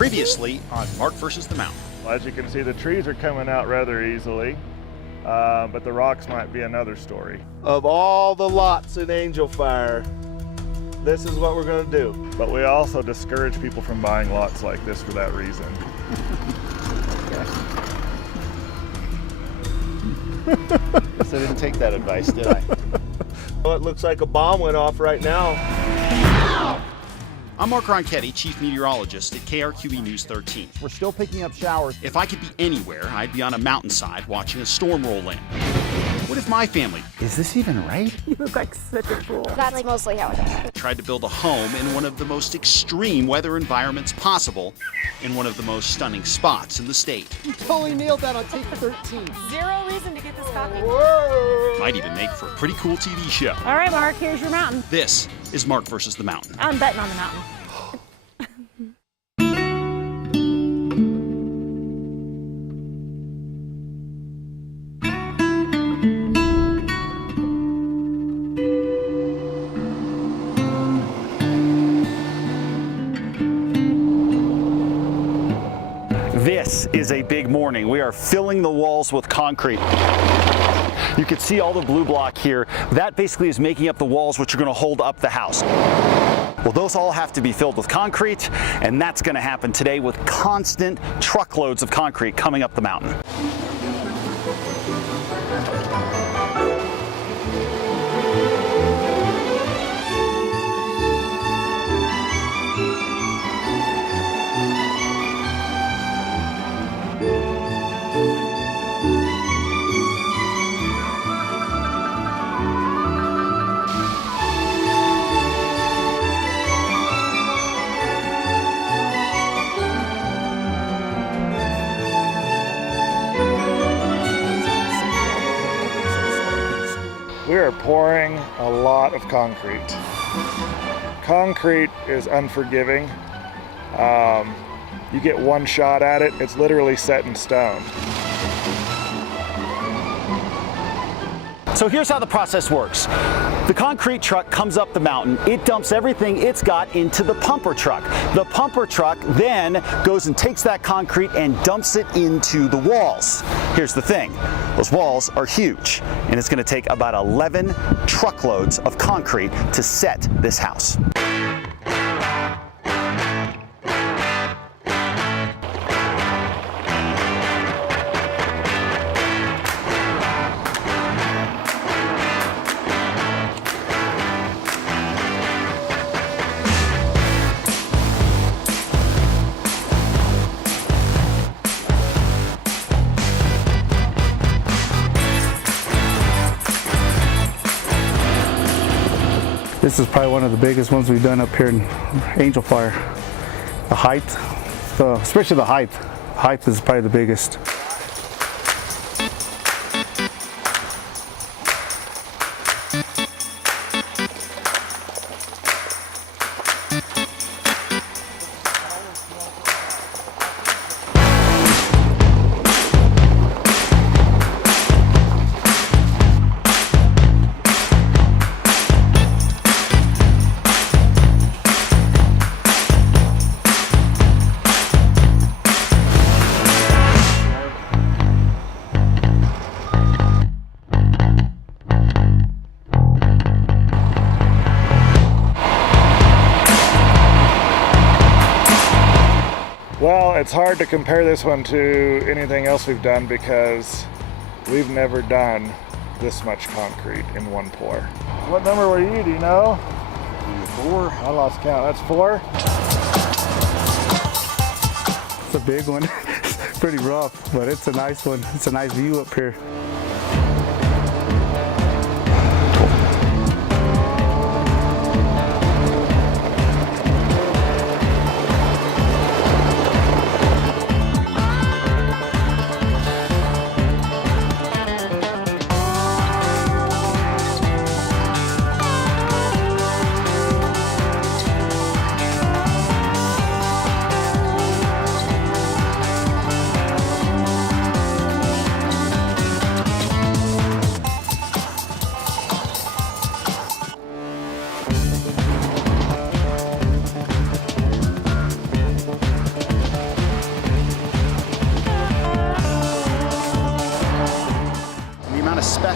Previously on Mark vs. the Mountain. Well, as you can see, the trees are coming out rather easily, but the rocks might be another story. Of all the lots in Angel Fire, this is what we're going to do. But we also discourage people from buying lots like this for that reason. So I didn't take that advice, did I? Well, it looks like a bomb went off right now. I'm Mark Ronchetti, Chief Meteorologist at KRQE News 13. We're still picking up showers. If I could be anywhere, I'd be on a mountainside watching a storm roll in. What if my family Is this even right? You look like such a fool. That's mostly how it is. tried to build a home in one of the most extreme weather environments possible in one of the most stunning spots in the state? You totally nailed that on take 13. Zero reason to get this cocky. Might even make for a pretty cool TV show. All right, Mark, here's your mountain. This is Mark vs. the Mountain. I'm betting on the mountain. This is a big morning. We are filling the walls with concrete. You can see all the blue block here. That basically is making up the walls which are going to hold up the house. Well, those all have to be filled with concrete, and that's going to happen today with constant truckloads of concrete coming up the mountain. We are pouring a lot of concrete. Concrete is unforgiving. You get one shot at it, it's literally set in stone. So here's how the process works. The concrete truck comes up the mountain. It dumps everything it's got into the pumper truck. The pumper truck then goes and takes that concrete and dumps it into the walls. Here's the thing. Those walls are huge, and it's going to take about 11 truckloads of concrete to set this house. This is probably one of the biggest ones we've done up here in Angel Fire. The height, especially the height. Height is probably the biggest. Well, it's hard to compare this one to anything else we've done because we've never done this much concrete in one pour. What number were you, do you know? 4. I lost count, that's 4? It's a big one. It's pretty rough, but it's a nice one. It's a nice view up here.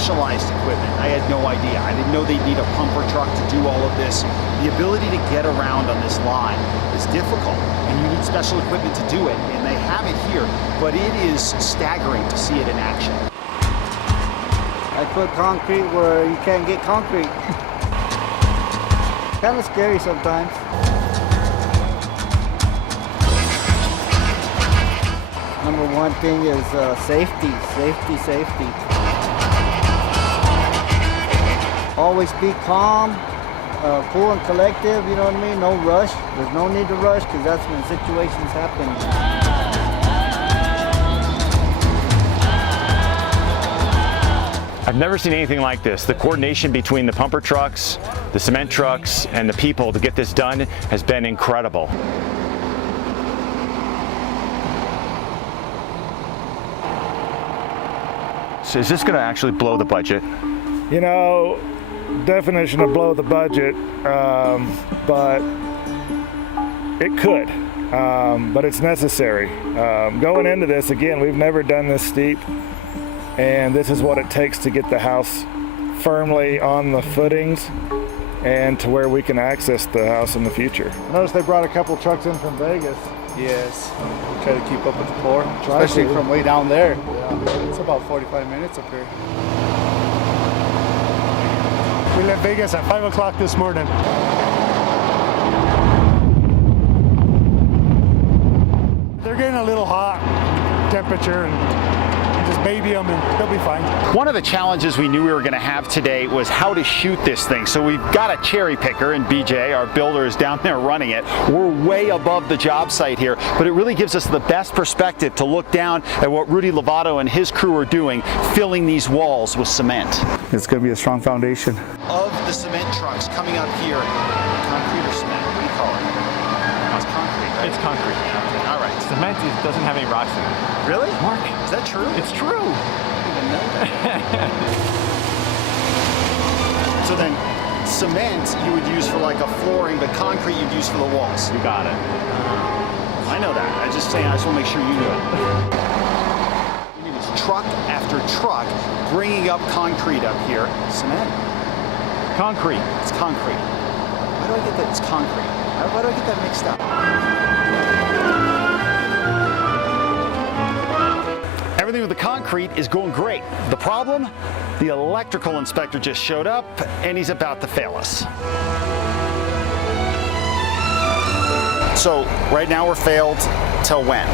specialized equipment. I had no idea. I didn't know they'd need a pumper truck to do all of this. The ability to get around on this line is difficult, and you need special equipment to do it, and they have it here, but it is staggering to see it in action. I put concrete where you can't get concrete. Kind of scary sometimes. Number one thing is safety. Always be calm, cool and collective, you know what I mean? No rush. There's no need to rush because that's when situations happen. I've never seen anything like this. The coordination between the pumper trucks, the cement trucks, and the people to get this done has been incredible. So is this going to actually blow the budget? You know, definition of blow the budget, but it could, but it's necessary. Going into this, again, we've never done this steep, and this is what it takes to get the house firmly on the footings and to where we can access the house in the future. I noticed they brought a couple trucks in from Vegas. Yes, we try to keep up with the floor, especially from way down there. Yeah, it's about 45 minutes up here. We left Vegas at 5 o'clock this morning. They're getting a little hot temperature, and just baby them and they'll be fine. One of the challenges we knew we were going to have today was how to shoot this thing. So we've got a cherry picker, and BJ, our builder, is down there running it. We're way above the job site here, but it really gives us the best perspective to look down at what Rudy Lovato and his crew are doing, filling these walls with cement. It's going to be a strong foundation. Of the cement trucks coming up here, concrete or cement? What do you call it? It's concrete, right? It's concrete. Okay, all right. Cement doesn't have any rocks in it. Really? Mark, Is that true? it's true. I didn't know that. So then, cement you would use for like a flooring, but concrete you'd use for the walls. You got it. I know that. I just want to make sure you knew it. It is truck after truck bringing up concrete up here. Cement. Concrete. It's concrete. Why do I get that? It's concrete. Why do I get that mixed up? Everything with the concrete is going great. The problem? The electrical inspector just showed up, and he's about to fail us. So right now we're failed till when?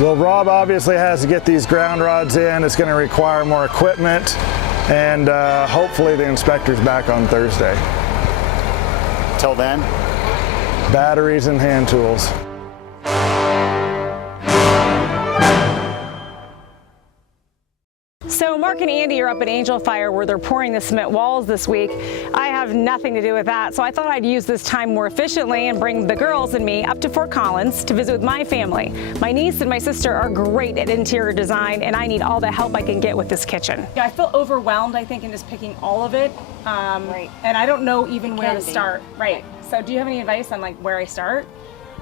Well, Rob obviously has to get these ground rods in. It's going to require more equipment, and hopefully the inspector's back on Thursday. Till then? Batteries and hand tools. So Mark and Andy are up at Angel Fire where they're pouring the cement walls this week. I have nothing to do with that, so I thought I'd use this time more efficiently and bring the girls and me up to Fort Collins to visit with my family. My niece and my sister are great at interior design, and I need all the help I can get with this kitchen. I feel overwhelmed, I think, in just picking all of it, Right. and I don't know even where to Can be. start. Right. So do you have any advice on like where I start?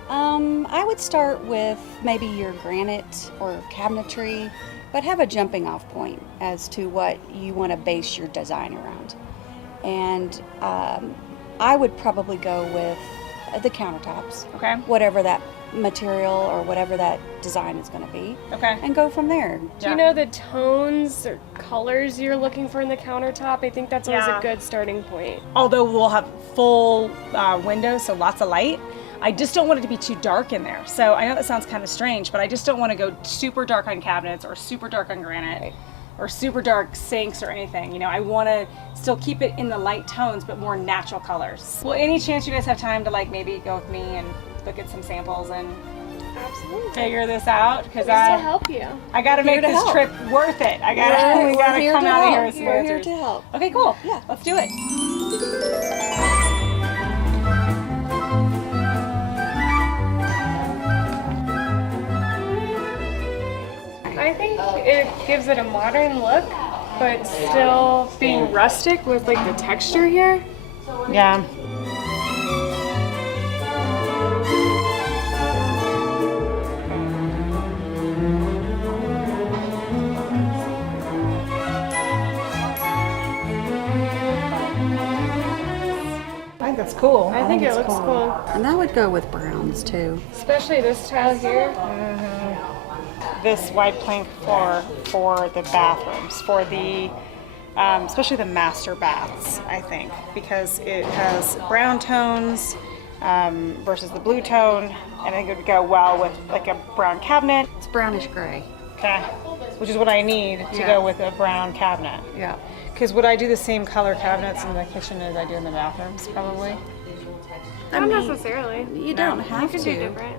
I would start with maybe your granite or cabinetry, but have a jumping off point as to what you want to base your design around. And I would probably go with the countertops. Okay. Whatever that material or whatever that design is going to be. Okay. And go from there. Do you know the tones or colors you're looking for in the countertop? I think that's always a good starting point. Although we'll have full windows, so lots of light, I just don't want it to be too dark in there. So I know that sounds kind of strange, but I just don't want to go super dark on cabinets or super dark on granite or super dark sinks or anything. You know, I want to still keep it in the light tones, but more natural colors. Well, any chance you guys have time to like maybe go with me and look at some samples and figure this out? Because to help you. I got to make this trip worth it. We got to come out of here with some We're here answers. to help. Okay, cool. Yeah. Let's do it. I think it gives it a modern look, but still being rustic with like the texture here. Yeah. cool. I think it looks cool. And that would go with browns too. Especially this tile here. This white plank floor for the bathrooms, for the especially the master baths, I think, because it has brown tones versus the blue tone, and I think it would go well with like a brown cabinet. It's brownish gray. Okay, which is what I need to go with a brown cabinet. Yeah. Because would I do the same color cabinets in the kitchen as I do in the bathrooms? Probably. Not necessarily. You don't have You to. can do different.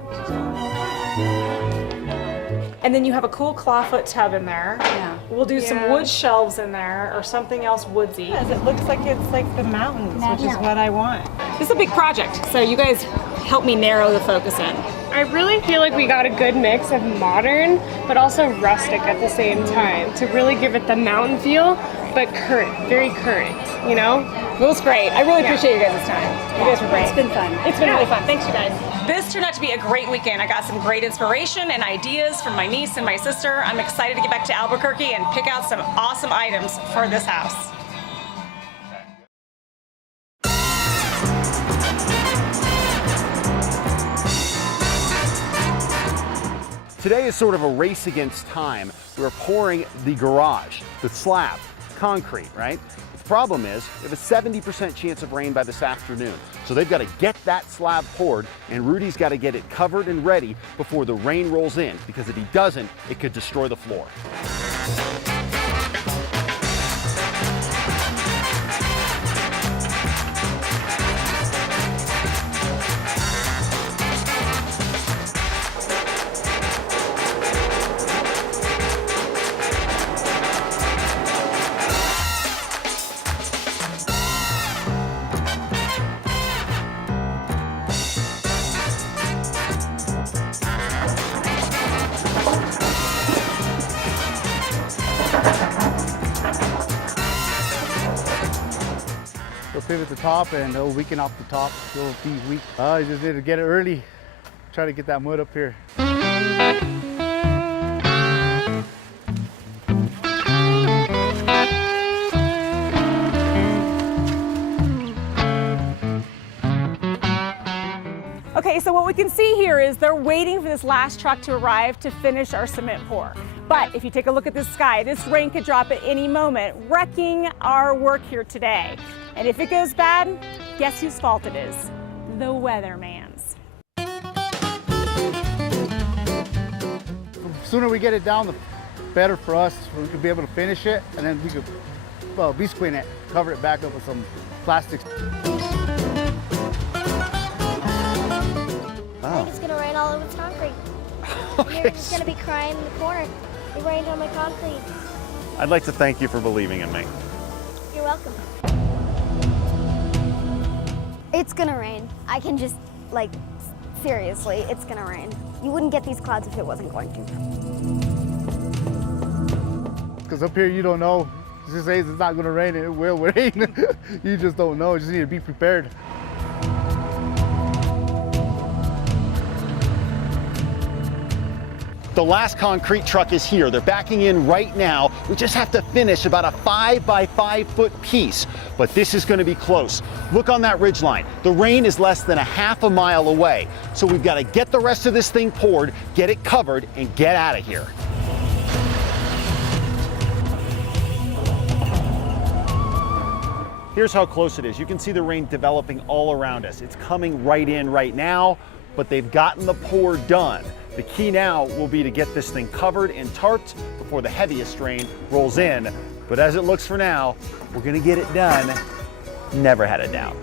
And then you have a cool clawfoot tub in there. Yeah. We'll do some Yeah. wood shelves in there or something else woodsy. As it looks like it's like the mountains, which is what I want. This is a big project, so you guys help me narrow the focus in. I really feel like we got a good mix of modern, but also rustic at the same time to really give it the mountain feel, but current, very current, you know? It was great. I really appreciate you guys' time. You guys were great. It's been fun. It's been really fun. Thanks, you guys. This turned out to be a great weekend. I got some great inspiration and ideas from my niece and my sister. I'm excited to get back to Albuquerque and pick out some awesome items for this house. Today is sort of a race against time. We're pouring the garage, the slab, concrete, right? The problem is we have a 70% chance of rain by this afternoon. So they've got to get that slab poured, and Rudy's got to get it covered and ready before the rain rolls in, because if he doesn't, it could destroy the floor. We'll pivot the top and it'll weaken off the top. It'll be weak. You just need to get it early. Try to get that mud up here. Okay, so what we can see here is they're waiting for this last truck to arrive to finish our cement pour. But if you take a look at the sky, this rain could drop at any moment, wrecking our work here today. And if it goes bad, guess whose fault it is? The weatherman's. The sooner we get it down, the better for us. We could be able to finish it, and then we could beach clean it, cover it back up with some plastic. I think it's gonna rain all over the concrete. You're just gonna be crying in the corner. It rained on my concrete. I'd like to thank you for believing in me. You're welcome. It's gonna rain. I can just, like, seriously, it's gonna rain. You wouldn't get these clouds if it wasn't going to. Because up here you don't know. It just says it's not gonna rain, and it will rain. You just don't know. You just need to be prepared. The last concrete truck is here. They're backing in right now. We just have to finish about a 5 by 5 foot piece, but this is going to be close. Look on that ridge line. The rain is less than a half a mile away. So we've got to get the rest of this thing poured, get it covered, and get out of here. Here's how close it is. You can see the rain developing all around us. It's coming right in right now, but they've gotten the pour done. The key now will be to get this thing covered and tarped before the heaviest rain rolls in. But as it looks for now, we're gonna get it done. Never had a doubt.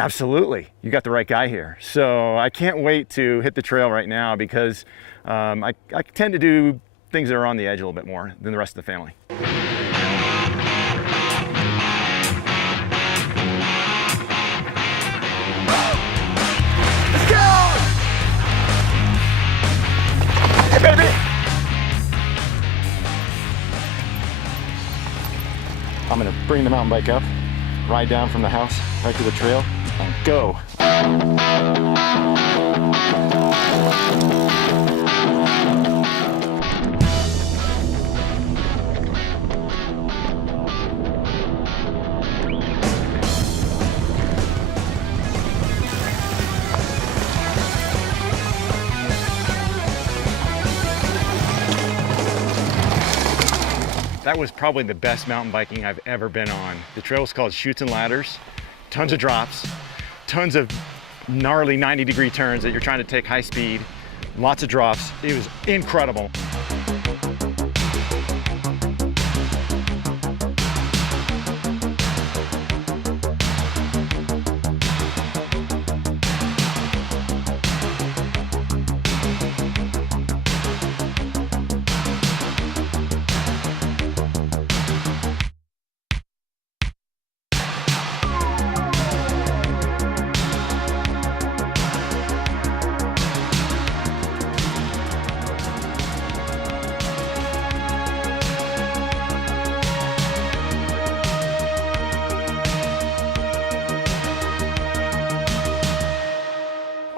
Absolutely, you got the right guy here. So I can't wait to hit the trail right now because I tend to do things that are on the edge a little bit more than the rest of the family. Let's go! Hey, baby! I'm gonna bring the mountain bike up. ride down from the house right to the trail, and go. That was probably the best mountain biking I've ever been on. The trail is called Chutes and Ladders. Tons of drops, tons of gnarly 90-degree turns that you're trying to take high speed, lots of drops. It was incredible.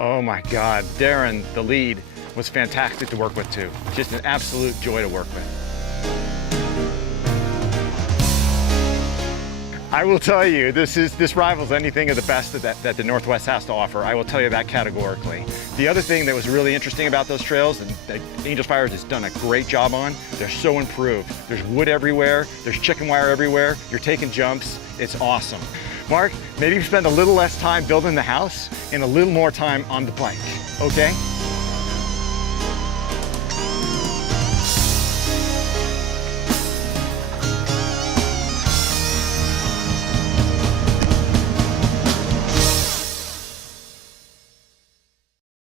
Oh my God, Darren, the lead, was fantastic to work with too. Just an absolute joy to work with. I will tell you, this rivals anything of the best that the Northwest has to offer. I will tell you that categorically. The other thing that was really interesting about those trails, and that Angel Fires has done a great job on, they're so improved. There's wood everywhere, there's chicken wire everywhere, you're taking jumps, it's awesome. Mark, maybe you spend a little less time building the house and a little more time on the bike, okay?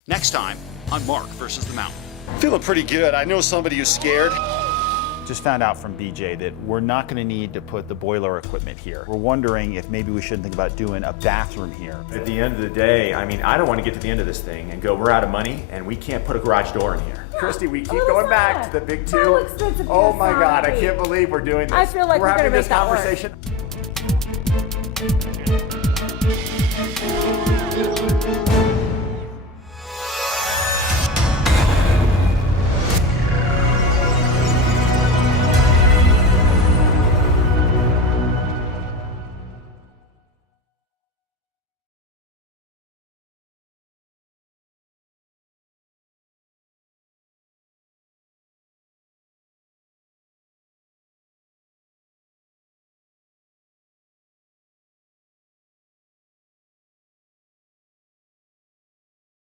Next time on Mark versus the Mountain. Feeling pretty good. I know somebody who's scared. Just found out from BJ that we're not going to need to put the boiler equipment here. We're wondering if maybe we shouldn't think about doing a bathroom here. At the end of the day, I mean, I don't want to get to the end of this thing and go, we're out of money and we can't put a garage door in here. Krysty, we keep going back to the big two. Oh my God, I can't believe we're doing this. I feel like we're having gonna make this that work. conversation.